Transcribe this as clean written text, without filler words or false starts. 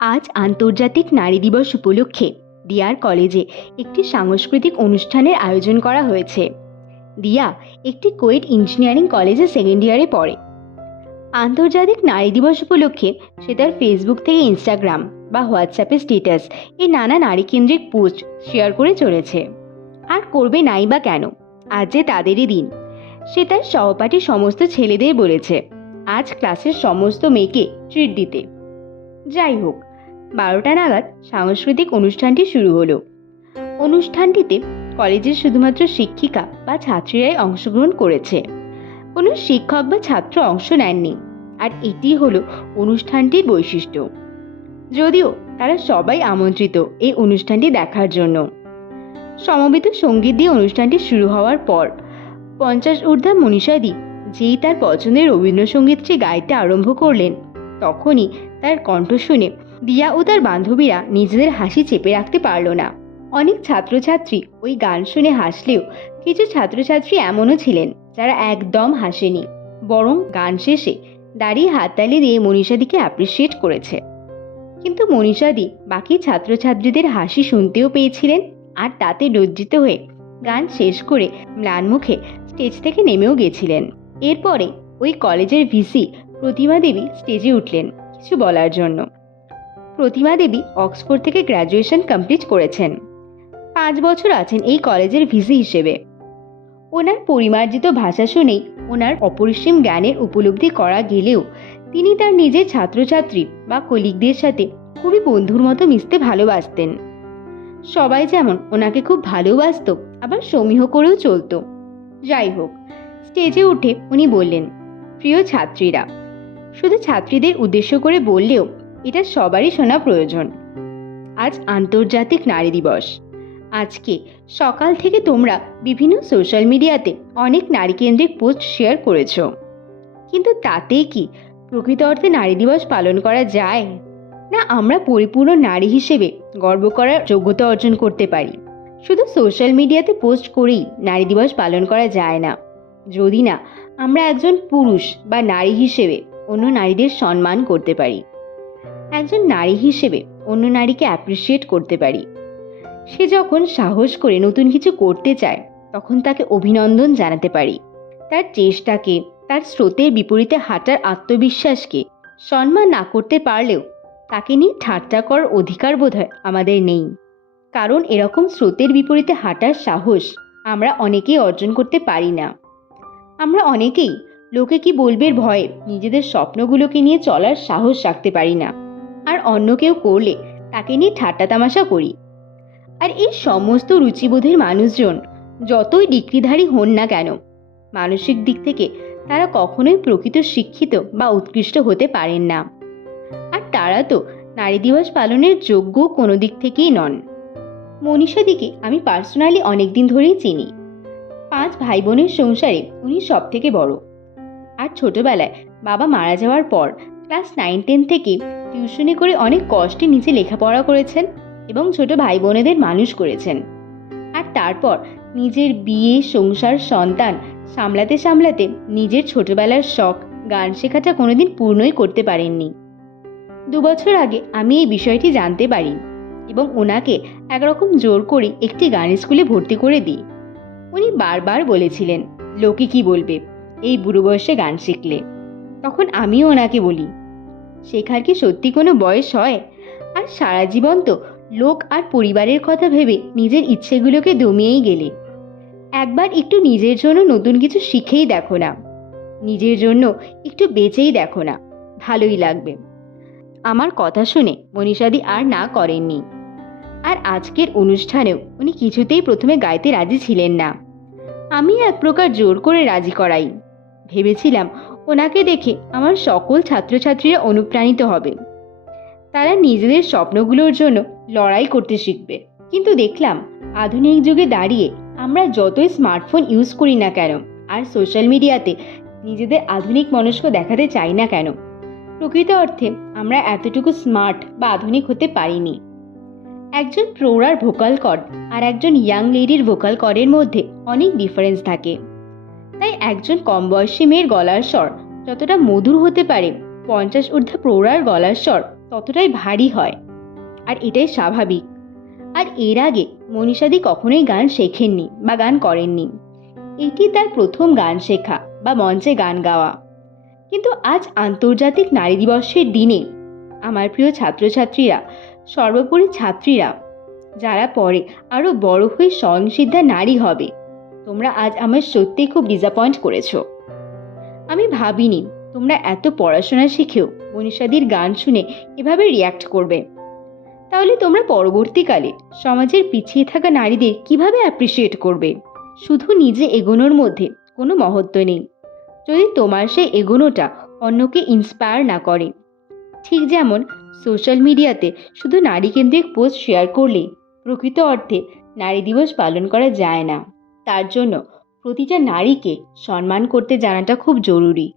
আজ আন্তর্জাতিক নারী দিবস উপলক্ষে দিয়ার কলেজে একটি সাংস্কৃতিক অনুষ্ঠানের আয়োজন করা হয়েছে। দিয়া একটি কোয়েট ইঞ্জিনিয়ারিং কলেজে সেকেন্ড ইয়ারে পড়ে। আন্তর্জাতিক নারী দিবস উপলক্ষে সে তার ফেসবুক থেকে ইনস্টাগ্রাম বা হোয়াটসঅ্যাপে স্ট্যাটাস এই নানা নারী কেন্দ্রিক পোস্ট শেয়ার করে চলেছে। আর করবে নাই বা কেন, আজ যে তাদেরই দিন। সে তার সহপাঠী সমস্ত ছেলেদের বলেছে আজ ক্লাসের সমস্ত মেয়েকে ট্রিট দিতে। যাই হোক, 12টা নাগাদ সাংস্কৃতিক অনুষ্ঠানটি শুরু হলো। অনুষ্ঠানটিতে কলেজের শুধুমাত্র শিক্ষিকা বা ছাত্রীরাই অংশগ্রহণ করেছে, কোনো শিক্ষক বা ছাত্র অংশ নেননি। আর এটি হলো অনুষ্ঠানটির বৈশিষ্ট্য। যদিও তারা সবাই আমন্ত্রিত এই অনুষ্ঠানটি দেখার জন্য। সমবেত সঙ্গীত দিয়ে অনুষ্ঠানটি শুরু হওয়ার পর 50 ঊর্ধ্বা মনীষাদি যেই তার পছন্দের রবীন্দ্রসঙ্গীতটি গাইতে আরম্ভ করলেন, তখনই তার কণ্ঠ শুনে দিয়া ও তার বান্ধবীরা নিজেদের হাসি চেপে রাখতে পারল না। অনেক ছাত্রছাত্রী ওই গান শুনে হাসলেও কিছু ছাত্রছাত্রী এমনও ছিলেন যারা একদম হাসেনি, বরং গান শেষে দাঁড়িয়ে হাততালি দিয়ে মনীষাদিকে অ্যাপ্রিসিয়েট করেছে। কিন্তু মনীষাদি বাকি ছাত্রছাত্রীদের হাসি শুনতেও পেয়েছিলেন, আর তাতে লজ্জিত হয়ে গান শেষ করে ম্লান মুখে স্টেজ থেকে নেমেও গেছিলেন। এরপরে ওই কলেজের ভিসি প্রতিমা দেবী স্টেজে উঠলেন কিছু বলার জন্য। প্রতিমা দেবী অক্সফোর্ড থেকে গ্র্যাজুয়েশন কমপ্লিট করেছেন, 5 বছর আছেন এই কলেজের ভিসি হিসেবে। ওনার পরিমার্জিত ভাষা শুনেই ওনার অপরিসীম জ্ঞানের উপলব্ধি করা গেলেও তিনি তার নিজের ছাত্রছাত্রী বা কলিগদের সাথে খুবই বন্ধুর মতো মিশতে ভালোবাসতেন। সবাই যেমন ওনাকে খুব ভালোবাসত, আবার সমীহ করেও চলতো। যাই হোক, স্টেজে উঠে উনি বললেন, প্রিয় ছাত্রীরা। শুধু ছাত্রীদের উদ্দেশ্য করে বললেও এটা সবারই শোনা প্রয়োজন। আজ আন্তর্জাতিক নারী দিবস। আজকে সকাল থেকে তোমরা বিভিন্ন সোশ্যাল মিডিয়াতে অনেক নারী কেন্দ্রিক পোস্ট শেয়ার করেছো, কিন্তু তাতেই কি প্রকৃত অর্থে নারী দিবস পালন করা যায়? না আমরা পরিপূর্ণ নারী হিসেবে গর্ব করার যোগ্যতা অর্জন করতে পারি? শুধু সোশ্যাল মিডিয়াতে পোস্ট করেই নারী দিবস পালন করা যায় না, যদি না আমরা একজন পুরুষ বা নারী হিসেবে অন্য নারীদের সম্মান করতে পারি, একজন নারী হিসেবে অন্য নারীকে অ্যাপ্রিসিয়েট করতে পারি। সে যখন সাহস করে নতুন কিছু করতে চায় তখন তাকে অভিনন্দন জানাতে পারি। তার চেষ্টাকে, তার স্রোতের বিপরীতে হাঁটার আত্মবিশ্বাসকে সম্মান না করতে পারলেও তাকে নিয়ে ঠাট্টা করার অধিকার বোধহয় আমাদের নেই। কারণ এরকম স্রোতের বিপরীতে হাঁটার সাহস আমরা অনেকেই অর্জন করতে পারি না। আমরা অনেকেই লোকে কি বলবে ভয়ে নিজেদের স্বপ্নগুলোকে নিয়ে চলার সাহস রাখতে পারি না, আর অন্য কেউ করলে তাকে নিয়ে ঠাট্টা তামাশা করি। আর এই সমস্ত রুচিবোধের মানুষজন যতই ডিগ্রিধারী হন না কেন, মানসিক দিক থেকে তারা কখনোই প্রকৃত শিক্ষিত বা উৎকৃষ্ট হতে পারেন না। আর তারা তো নারী দিবস পালনের যোগ্য কোনো দিক থেকেই নন। মনীষাদিকে আমি পার্সোনালি অনেকদিন ধরেই চিনি। 5 ভাই বোনের সংসারে উনি সব থেকে বড়। আর ছোটবেলায় বাবা মারা যাওয়ার পর ক্লাস 9-10 থেকে টিউশনি করে অনেক কষ্টে নিজে লেখাপড়া করেছেন এবং ছোট ভাই বোনেদের মানুষ করেছেন। আর তারপর নিজের বিয়ে, সংসার, সন্তান সামলাতে সামলাতে নিজের ছোটবেলার শখ গান শেখাটা কোনোদিন পূর্ণই করতে পারেননি। 2 বছর আগে আমি এই বিষয়টি জানতে পারি এবং ওনাকে একরকম জোর করে একটি গানের স্কুলে ভর্তি করে দিই। উনি বারবার বলেছিলেন লোকে কি বলবে এই বুড়ো বয়সে গান শিখলে। তখন আমিও ওনাকে বলি, শেখার কি সত্যি কোনো বয়স হয়? আর সারা জীবন তো লোক আর পরিবারের কথা ভেবে নিজের ইচ্ছেগুলোকে দমিয়েই গেলে। একবার একটু নিজের জন্য নতুন কিছু শিখেই দেখো না, নিজের জন্য একটু বেঁচেই দেখো না, ভালোই লাগবে। আমার কথা শুনে মনীষাদি আর না করেননি। আর আজকের অনুষ্ঠানেও উনি কিছুতেই প্রথমে গাইতে রাজি ছিলেন না। আমি এক প্রকার জোর করে রাজি করাই। ভেবেছিলাম ওনাকে দেখে আমার সকল ছাত্রছাত্রীরা অনুপ্রাণিত হবে, তারা নিজেদের স্বপ্নগুলোর জন্য লড়াই করতে শিখবে। কিন্তু দেখলাম আধুনিক যুগে দাঁড়িয়ে আমরা যতই স্মার্টফোন ইউজ করি না কেন আর সোশ্যাল মিডিয়াতে নিজেদের আধুনিক মনস্ক দেখাতে চাই না কেন, প্রকৃত অর্থে আমরা এতটুকু স্মার্ট বা আধুনিক হতে পারিনি। একজন প্রৌঢ়ার ভোকাল কর্ড আর একজন ইয়াং লেডির ভোকাল কর্ডের মধ্যে অনেক ডিফারেন্স থাকে। তাই একজন কম বয়সী মেয়ের গলার স্বর যতটা মধুর হতে পারে, 50 ঊর্ধ্ব প্রৌঢ়ার গলার স্বর ততটাই ভারী হয়, আর এটাই স্বাভাবিক। আর এর আগে মনীষাদি কখনোই গান শেখেননি বা গান করেননি। এটি তার প্রথম গান শেখা বা মঞ্চে গান গাওয়া। কিন্তু আজ আন্তর্জাতিক নারী দিবসের দিনে আমার প্রিয় ছাত্রছাত্রীরা, সর্বোপরি ছাত্রীরা, যারা পরে আরও বড় হয়ে স্বয়ংসিদ্ধা নারী হবে, তোমরা আজ আমার সত্যি খুব ডিসঅ্যাপয়েন্ট করেছো। আমি ভাবিনি তোমরা এত পড়াশোনা শিখেও মনীষাদির গান শুনে এভাবে রিয়্যাক্ট করবে। তাহলে তোমরা পরবর্তীকালে সমাজের পিছিয়ে থাকা নারীদের কিভাবে অ্যাপ্রিসিয়েট করবে? শুধু নিজে এগোনোর মধ্যে কোনো মহত্ব নেই যদি তোমার সেই এগোনোটা অন্যকে ইন্সপায়ার না করে। ঠিক যেমন সোশ্যাল মিডিয়াতে শুধু নারী কেন্দ্রিক পোস্ট শেয়ার করলেই প্রকৃত অর্থে নারী দিবস পালন করা যায় না। তার জন্য প্রতিটা নারীকে সম্মান করতে জানাটা খুব জরুরি।